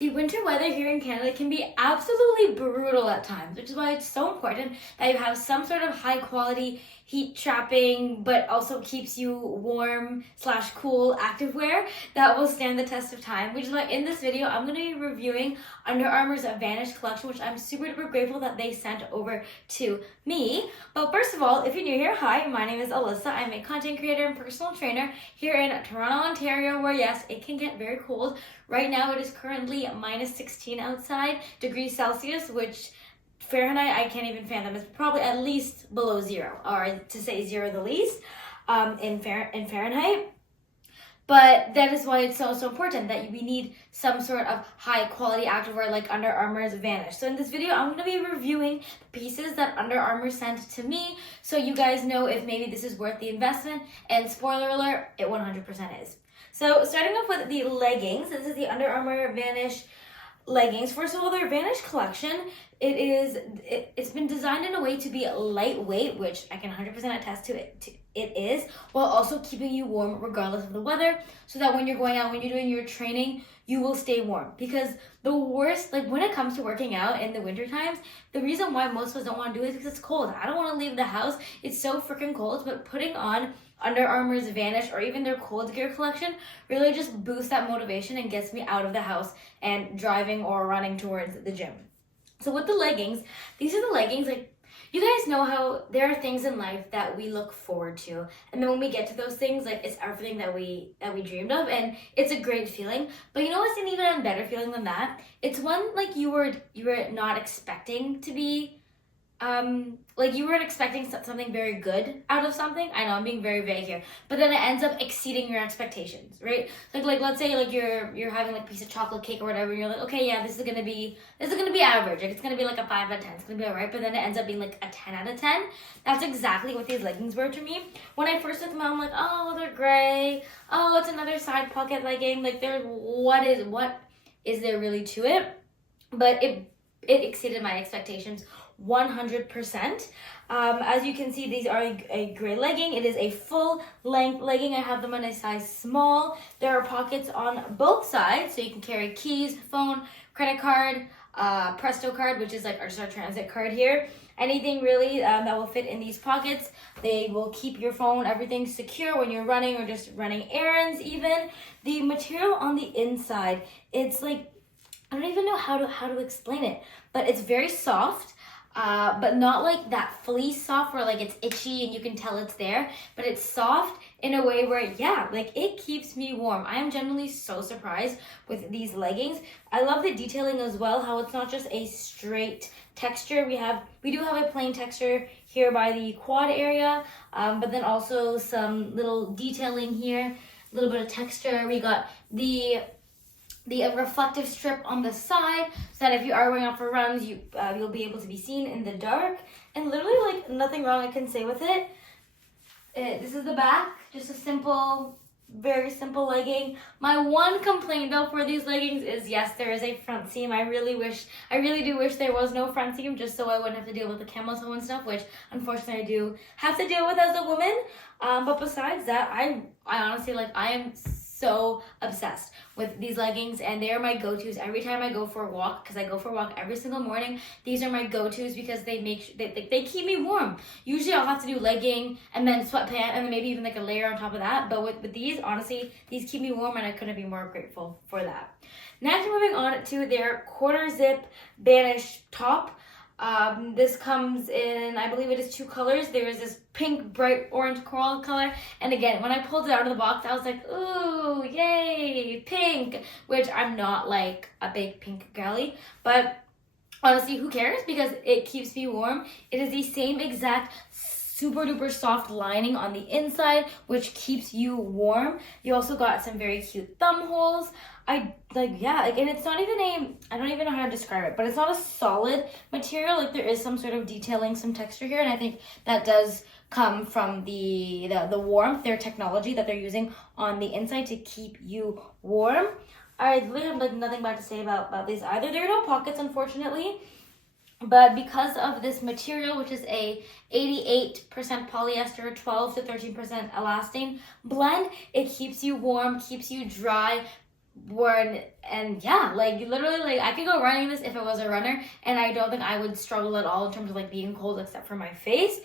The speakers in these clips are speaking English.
The winter weather here in Canada can be absolutely brutal at times, which is why it's so important that you have some sort of high quality heat trapping, but also keeps you warm slash cool activewear that will stand the test of time, which is why in this video, I'm going to be reviewing Under Armour's Vanish Collection, which I'm super duper grateful that they sent over to me. But first of all, if you're new here, hi, my name is Alyssa. I'm a content creator and personal trainer here in Toronto, Ontario, where yes, it can get very cold. Right now, it is currently minus 16 outside degrees Celsius, which Fahrenheit, I can't even fathom. It's probably at least below zero, or to say zero the least, in Fahrenheit. But that is why it's so important that we need some sort of high quality activewear like Under Armour's Vanish. So in this video, I'm going to be reviewing the pieces that Under Armour sent to me, so you guys know if maybe this is worth the investment. And spoiler alert, it 100% is. So starting off with the leggings, this is the Under Armour Vanish leggings. First of all, their Vanish collection, it's been designed in a way to be lightweight, which I can 100% attest to it is, while also keeping you warm regardless of the weather, so that when you're going out, when you're doing your training, you will stay warm. Because the worst, like when it comes to working out in the winter times, the reason why most of us don't want to do it is because it's cold. I don't want to leave the house. It's so freaking cold, but putting on Under Armour's Vanish or even their cold gear collection really just boosts that motivation and gets me out of the house and driving or running towards the gym. So with the leggings, these are the leggings, like, you guys know how there are things in life that we look forward to, and then when we get to those things, like, it's everything that we dreamed of, and it's a great feeling. But you know what's an even better feeling than that? It's when, like, you were not expecting to be like you weren't expecting something very good out of something. I know I'm being very vague here, but then it ends up exceeding your expectations, right? Like let's say like you're having like a piece of chocolate cake or whatever, and you're like, okay, yeah, this is gonna be average. Like, it's gonna be like a 5 out of 10. It's gonna be alright, but then it ends up being like a 10 out of 10. That's exactly what these leggings were to me. When I first took them out, I'm like, oh, they're gray. Oh, it's another side pocket legging. Like, what is there really to it? But it exceeded my expectations 100%. As you can see, these are a gray legging. It is a full length legging. I have them in a size small. There are pockets on both sides, so you can carry keys, phone, credit card, Presto card, which is like our transit card here. Anything really that will fit in these pockets. They will keep your phone, everything secure when you're running or just running errands even. The material on the inside, it's like, I don't even know how to explain it, but it's very soft. But not like that fleece soft where like it's itchy and you can tell it's there, but it's soft in a way where, yeah, like it keeps me warm. I am generally so surprised with these leggings. I love the detailing as well, how it's not just a straight texture. We do have a plain texture here by the quad area, but then also some little detailing here, a little bit of texture. We got the reflective strip on the side, so that if you are going out for runs, you'll be able to be seen in the dark. And literally, like, nothing wrong I can say with it. This is the back, just a simple, very simple legging. My one complaint though for these leggings is, yes, there is a front seam. I really do wish there was no front seam, just so I wouldn't have to deal with the camel toe and stuff, which unfortunately I do have to deal with as a woman. But besides that, I honestly, like, I am so obsessed with these leggings, and they are my go-tos every time I go for a walk, because I go for a walk every single morning. These are my go-tos because they keep me warm. Usually I'll have to do legging and then sweatpant and then maybe even like a layer on top of that, but with these, honestly, these keep me warm, and I couldn't be more grateful for that. Next, moving on to their quarter zip Vanish top. This comes in, I believe it is 2 colors. There is this pink, bright orange coral color. And again, when I pulled it out of the box, I was like, ooh, yay, pink, which I'm not like a big pink girly, but honestly, who cares? Because it keeps me warm. It is the same exact super duper soft lining on the inside, which keeps you warm. You also got some very cute thumb holes. And it's not even I don't even know how to describe it, but it's not a solid material. Like, there is some sort of detailing, some texture here, and I think that does come from the warmth, their technology that they're using on the inside to keep you warm. I really have like nothing bad to say about this either. There are no pockets, unfortunately. But because of this material, which is a 88% polyester, 12 to 13% elastane blend, it keeps you warm, keeps you dry, and yeah, like literally, like I could go running this if it was a runner, and I don't think I would struggle at all in terms of like being cold, except for my face.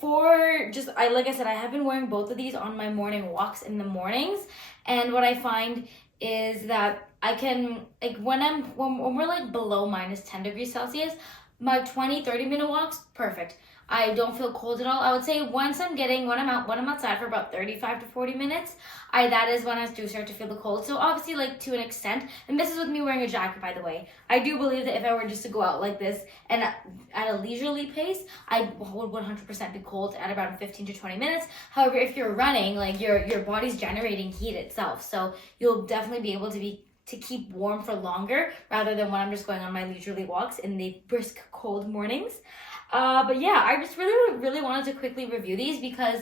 For just, I like I said, I have been wearing both of these on my morning walks in the mornings, and what I find is that I can, like when we're like below -10 degrees Celsius, my 20-30 minute walks, perfect. I don't feel cold at all. I would say when I'm outside for about 35 to 40 minutes, that is when I do start to feel the cold. So obviously, like, to an extent, and this is with me wearing a jacket, by the way. I do believe that if I were just to go out like this and at a leisurely pace, I would 100% be cold at around 15 to 20 minutes. However, if you're running, like your body's generating heat itself, so you'll definitely be able to keep warm for longer rather than when I'm just going on my leisurely walks in the brisk cold mornings. But yeah, I just really wanted to quickly review these because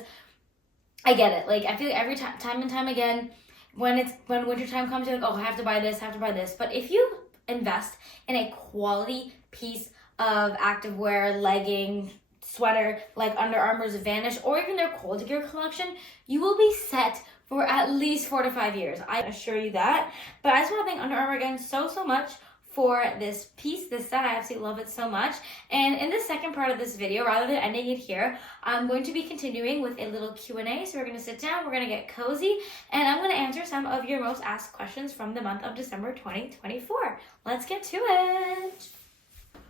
I get it. Like, I feel like every time and time again, when winter time comes, you're like, oh, I have to buy this. But if you invest in a quality piece of activewear, legging, sweater, like Under Armour's Vanish, or even their cold gear collection, you will be set for at least 4 to 5 years. I assure you that. But I just want to thank Under Armour again so much for this piece, this set. I absolutely love it so much. And in the second part of this video, rather than ending it here, I'm going to be continuing with a little Q&A. So we're going to sit down, we're going to get cozy, and I'm going to answer some of your most asked questions from the month of December 2024. Let's get to it.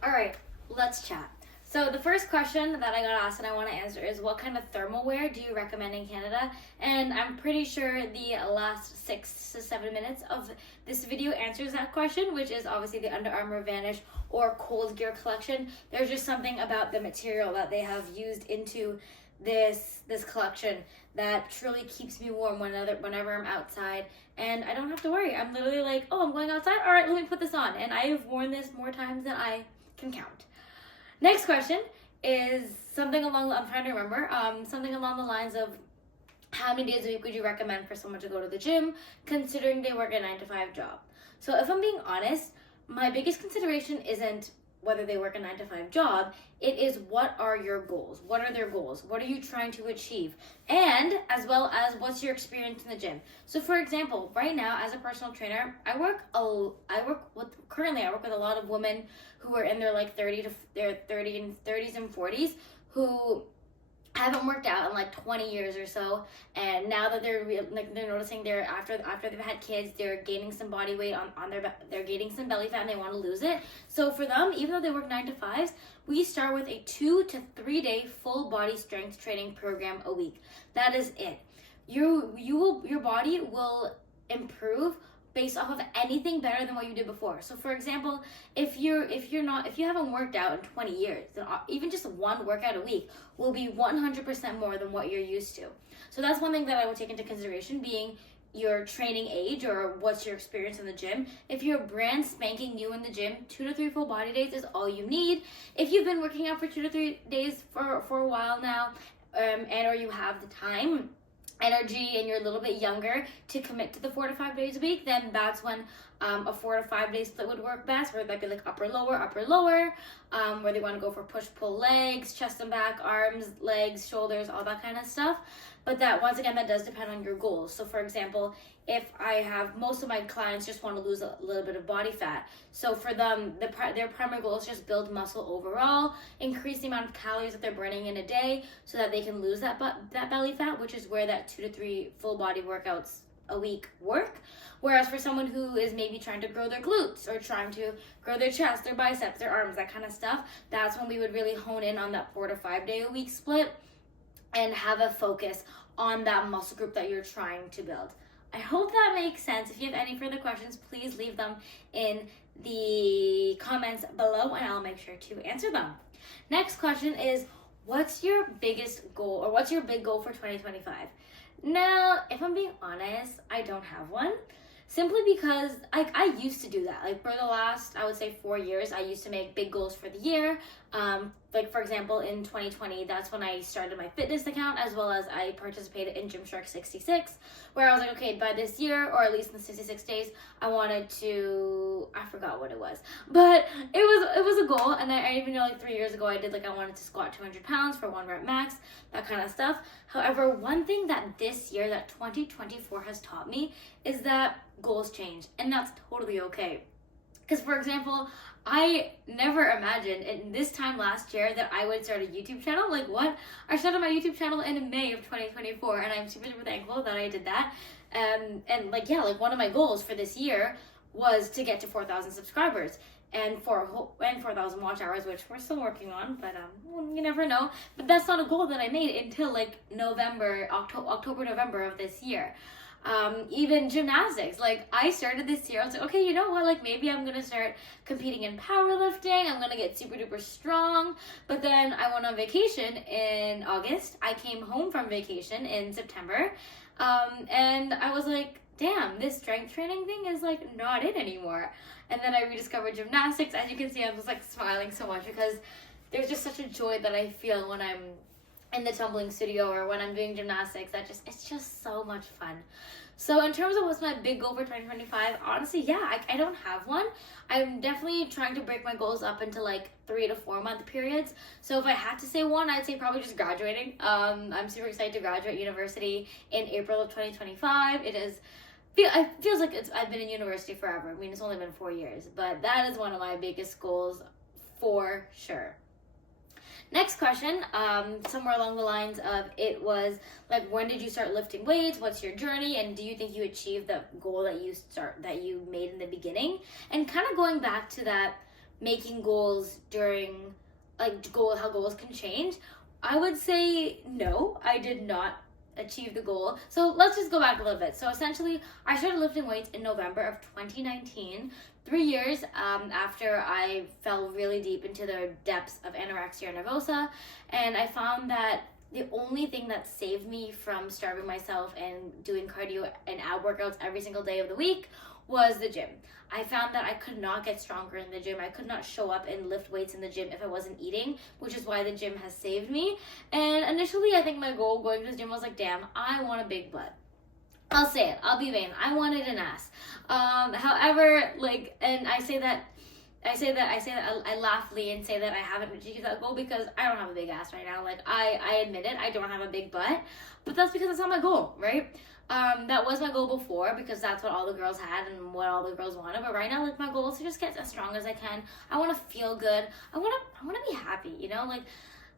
All right, let's chat. So the first question that I got asked and I want to answer is, what kind of thermal wear do you recommend in Canada? And I'm pretty sure the last 6 to 7 minutes of this video answers that question, which is obviously the Under Armour Vanish or Cold Gear collection. There's just something about the material that they have used into this collection that truly keeps me warm whenever I'm outside, and I don't have to worry. I'm literally like, oh, I'm going outside? All right, let me put this on. And I have worn this more times than I can count. Next question is something along the lines of, how many days a week would you recommend for someone to go to the gym, considering they work a 9-to-5 job? So if I'm being honest, my biggest consideration isn't whether they work a 9-to-5 job. It is, what are your goals? What are their goals? What are you trying to achieve? And as well as, what's your experience in the gym? So for example, right now as a personal trainer, I work with a lot of women who are in their like 30s and 40s who haven't worked out in like 20 years or so, and now that they're noticing after they've had kids, they're gaining some body weight they're gaining some belly fat and they want to lose it. So for them, even though they work 9-to-5s, we start with a 2 to 3 day full body strength training program a week. That is it. Your body will improve based off of anything better than what you did before. So for example, if you haven't worked out in 20 years, then even just one workout a week will be 100% more than what you're used to. So that's one thing that I would take into consideration, being your training age or what's your experience in the gym. If you're brand spanking new in the gym, 2 to 3 full body days is all you need. If you've been working out for 2 to 3 days for a while now, and or you have the time, energy, and you're a little bit younger to commit to the 4 to 5 days a week, then that's when a 4 to 5 day split would work best, where it might be like upper lower, where they want to go for push pull legs, chest and back, arms, legs, shoulders, all that kind of stuff. But that, once again, that does depend on your goals. So for example, if I have, most of my clients just want to lose a little bit of body fat, so for them, their primary goal is just build muscle overall, increase the amount of calories that they're burning in a day so that they can lose that belly fat, which is where that 2 to 3 full body workouts a week work. Whereas for someone who is maybe trying to grow their glutes or trying to grow their chest, their biceps, their arms, that kind of stuff, that's when we would really hone in on that 4 to 5 day a week split and have a focus on that muscle group that you're trying to build. I hope that makes sense. If you have any further questions, please leave them in the comments below and I'll make sure to answer them. Next question is, what's your biggest goal, or what's your big goal for 2025? Now, if I'm being honest, I don't have one. Simply because I used to do that. Like for the last, I would say 4 years, I used to make big goals for the year. like for example, in 2020, that's when I started my fitness account, as well as I participated in Gymshark 66, where I was like, okay, by this year, or at least in the 66 days, I wanted to, I forgot what it was, but it was a goal. And I even know like 3 years ago, I wanted to squat 200 pounds for 1 rep max, that kind of stuff. However, one thing that this year, that 2024 has taught me, is that goals change, and that's totally okay. Because for example, I never imagined in this time last year that I would start a YouTube channel. Like what? I started my YouTube channel in May of 2024, and I'm super, super thankful that I did that. And like, yeah, like one of my goals for this year was to get to 4,000 subscribers and 4,000 watch hours, which we're still working on, but you never know. But that's not a goal that I made until like October, November of this year. Even gymnastics, like I started this year, I was like, okay, you know what, like maybe I'm gonna start competing in powerlifting, I'm gonna get super duper strong. But then I went on vacation in August, I came home from vacation in September, and I was like, damn, this strength training thing is like not it anymore. And then I rediscovered gymnastics. As you can see, I'm just like smiling so much because there's just such a joy that I feel when I'm in the tumbling studio or when I'm doing gymnastics. It's just so much fun. So in terms of what's my big goal for 2025, honestly, yeah, I don't have one. I'm definitely trying to break my goals up into like 3 to 4 month periods. So if I had to say one, I'd say probably just graduating. I'm super excited to graduate university in April of 2025. It feels like I've been in university forever. I mean, it's only been 4 years, but that is one of my biggest goals for sure. Next question, somewhere along the lines of, it was like, when did you start lifting weights? What's your journey? And do you think you achieved the goal that you made in the beginning? And kind of going back to that, making goals during how goals can change. I would say no, I did not achieve the goal. So let's just go back a little bit. So essentially, I started lifting weights in November of 2019, 3 years after I fell really deep into the depths of anorexia nervosa. And I found that the only thing that saved me from starving myself and doing cardio and ab workouts every single day of the week was the gym. I found that I could not get stronger in the gym. I could not show up and lift weights in the gym if I wasn't eating, which is why the gym has saved me. And initially, I think my goal going to the gym was like, damn, I want a big butt. I'll say it. I'll be vain. I wanted an ass. However, like, and I laughly and say that I haven't achieved that goal because I don't have a big ass right now. Like, I admit it. I don't have a big butt, but that's because that's not my goal, right? That was my goal before because that's what all the girls had and what all the girls wanted. But right now, like, my goal is to just get as strong as I can. I want to feel good. I want to be happy, you know? Like,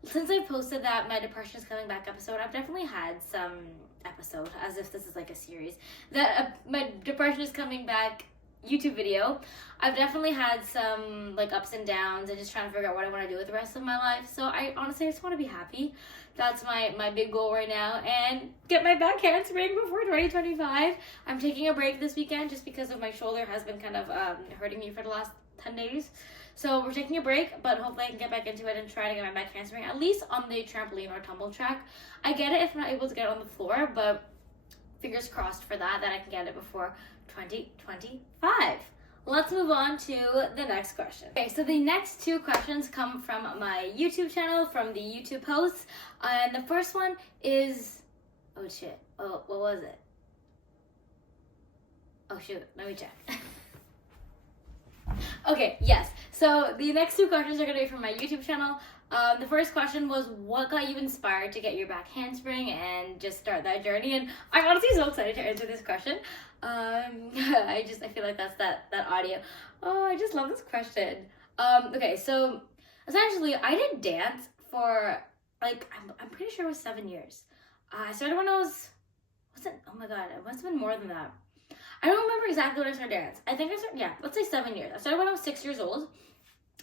since I posted that my depression is coming back episode, I've definitely had some episode, as if this is like a series, that my depression is coming back YouTube video. I've definitely had some like ups and downs and just trying to figure out what I want to do with the rest of my life. So I honestly just want to be happy. That's my big goal right now, and get my back handspring before 2025. I'm taking a break this weekend just because of my shoulder has been kind of hurting me for the last 10 days. So we're taking a break, but hopefully I can get back into it and try to get my back handspring, at least on the trampoline or tumble track. I get it if I'm not able to get it on the floor, but fingers crossed for that I can get it before 2025. Let's move on to the next question. Okay, so the next 2 questions come from my YouTube channel, from the YouTube posts. And the first one is, oh shit, oh, what was it? Oh shoot, let me check. Okay, yes. So the next 2 questions are going to be from my YouTube channel. The first question was, what got you inspired to get your back handspring and just start that journey? And I'm honestly so excited to answer this question. I feel like that's that audio. Oh, I just love this question. Okay, so essentially I did dance for like, I'm pretty sure it was 7 years. I started when I was, oh my god, it must have been more than that. I don't remember exactly when I started dance. I think I started, yeah, let's say 7 years. I started when I was 6 years old,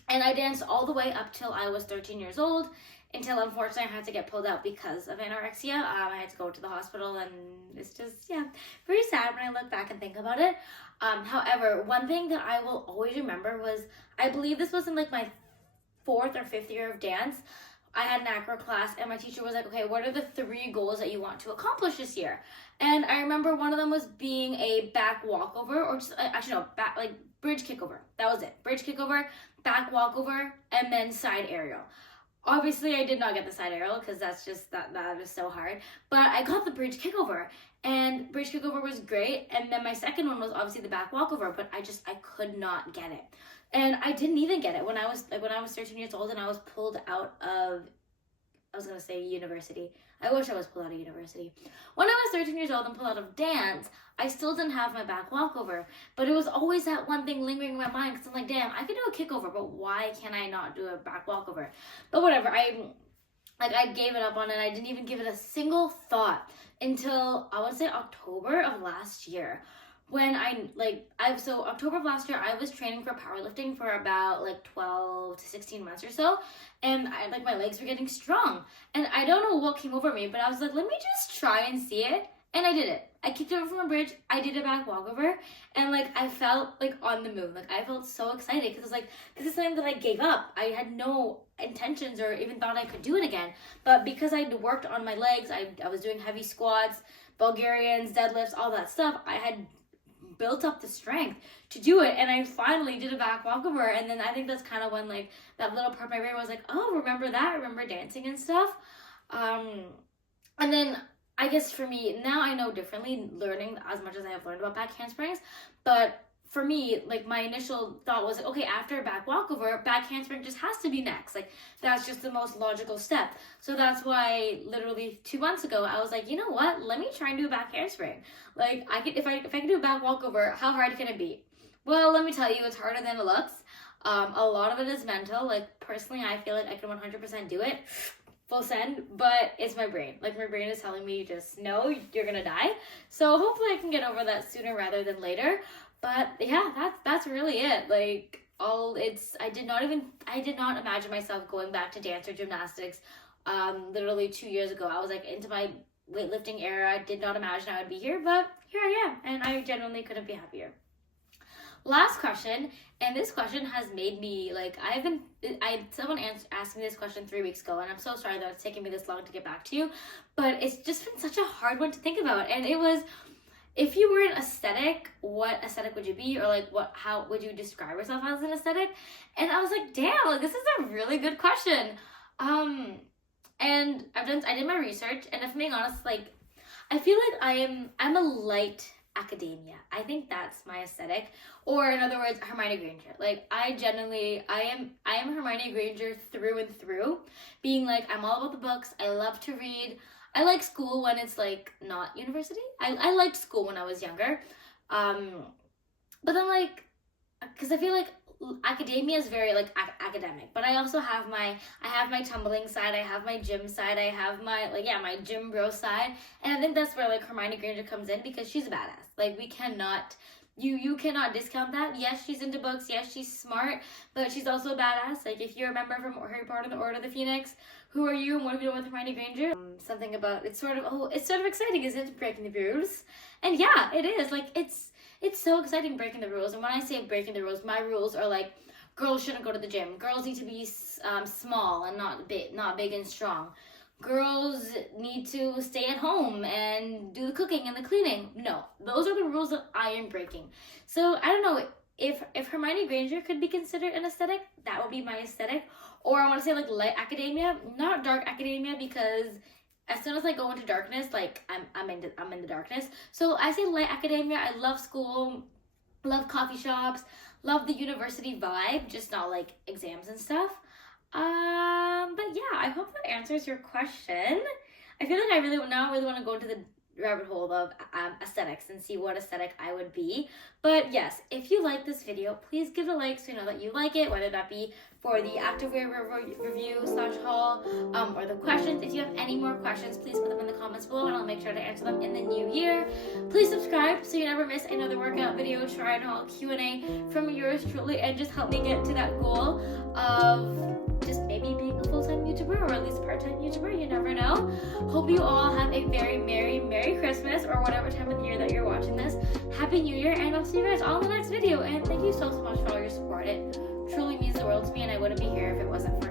and I danced all the way up till I was 13 years old, until unfortunately I had to get pulled out because of anorexia. I had to go to the hospital, and it's just, yeah, very sad when I look back and think about it. However, one thing that I will always remember was, I believe this was in like my 4th or 5th year of dance. I had an acro class, and my teacher was like, okay, what are the 3 goals that you want to accomplish this year? And I remember one of them was being a back walkover, or just, actually no, back, like bridge kickover. That was it. Bridge kickover, back walkover, and then side aerial. Obviously, I did not get the side aerial because that's just, that is so hard. But I got the bridge kickover, and bridge kickover was great. And then my second one was obviously the back walkover, but I could not get it. And I didn't even get it when I was 13 years old and I was pulled out of, I was going to say university. I wish I was pulled out of university. When I was 13 years old and pulled out of dance, I still didn't have my back walkover. But it was always that one thing lingering in my mind because I'm like, damn, I could do a kickover, but why can I not do a back walkover? But whatever, I gave it up on it. I didn't even give it a single thought until, I would say, October of last year. When so October of last year, I was training for powerlifting for about 12 to 16 months or so. And my legs were getting strong. And I don't know what came over me, but I was like, let me just try and see it. And I did it. I kicked over from a bridge. I did a back walkover. And I felt on the moon. I felt so excited because this is something that I gave up. I had no intentions or even thought I could do it again. But because I'd worked on my legs, I was doing heavy squats, Bulgarians, deadlifts, all that stuff. I had built up the strength to do it, and I finally did a back walkover. And then I think that's kind of when that little part of my brain was like, oh, remember that, remember dancing and stuff. And then I guess for me now, I know differently, learning as much as I have learned about back handsprings, but for me, my initial thought was, okay, after a back walkover, back handspring just has to be next. That's just the most logical step. So that's why literally 2 months ago, I was like, you know what? Let me try and do a back handspring. If I can do a back walkover, how hard can it be? Well, let me tell you, it's harder than it looks. A lot of it is mental. Personally, I feel like I can 100% do it. Full send, but it's my brain. My brain is telling me, just no, you're gonna die. So hopefully I can get over that sooner rather than later. But yeah, that's really it. I did not imagine myself going back to dance or gymnastics. Literally 2 years ago, I was into my weightlifting era. I did not imagine I would be here, but here I am, and I genuinely couldn't be happier. Last question, and this question has made me someone asked me this question 3 weeks ago, and I'm so sorry that it's taken me this long to get back to you, but it's just been such a hard one to think about. And it was, if you were an aesthetic, what aesthetic would you be? Or how would you describe yourself as an aesthetic? And I was like, damn, this is a really good question. And I did my research, and if I'm being honest, I feel like I'm a light academia. I think that's my aesthetic. Or in other words, Hermione Granger. I am Hermione Granger through and through. Being I'm all about the books. I love to read. I like school when it's not university. I liked school when I was younger. But then because I feel academia is very academic, but I also have my tumbling side, I have my gym side, I have my my gym bro side, and I think that's where Hermione Granger comes in, because she's a badass. We cannot, you cannot discount that. Yes, she's into books, yes, she's smart, but she's also a badass. If you're a member from Harry Potter and the Order of the Phoenix, who are you and what have you done with Hermione Granger? Something about, it's sort of exciting, isn't it, breaking the rules? And yeah, it is. It's so exciting breaking the rules. And when I say breaking the rules, my rules are girls shouldn't go to the gym. Girls need to be small and not big and strong. Girls need to stay at home and do the cooking and the cleaning. No, those are the rules that I am breaking. So I don't know, if Hermione Granger could be considered an aesthetic, that would be my aesthetic. Or I want to say light academia, not dark academia, because as soon as I go into darkness, I'm in the darkness. So I say light academia. I love school, love coffee shops, love the university vibe, just not exams and stuff. But yeah, I hope that answers your question. I feel I really want to go into the rabbit hole of aesthetics and see what aesthetic I would be. But yes, if you like this video, please give it a like so you know that you like it, whether that be for the activewear review / haul, or the questions. If you have any more questions, please put them in the comments below and I'll make sure to answer them in the new year. Please subscribe so you never miss another workout video, try and haul, Q&A from yours truly, and just help me get to that goal of just maybe being a full-time YouTuber, or at least part-time YouTuber, you never know. Hope you all have a very Merry Christmas, or whatever time of the year that you're watching this. Happy New Year, and I'll see you guys all in the next video. And thank you so much for all your support. It truly means the world to me, and I wouldn't be here if it wasn't for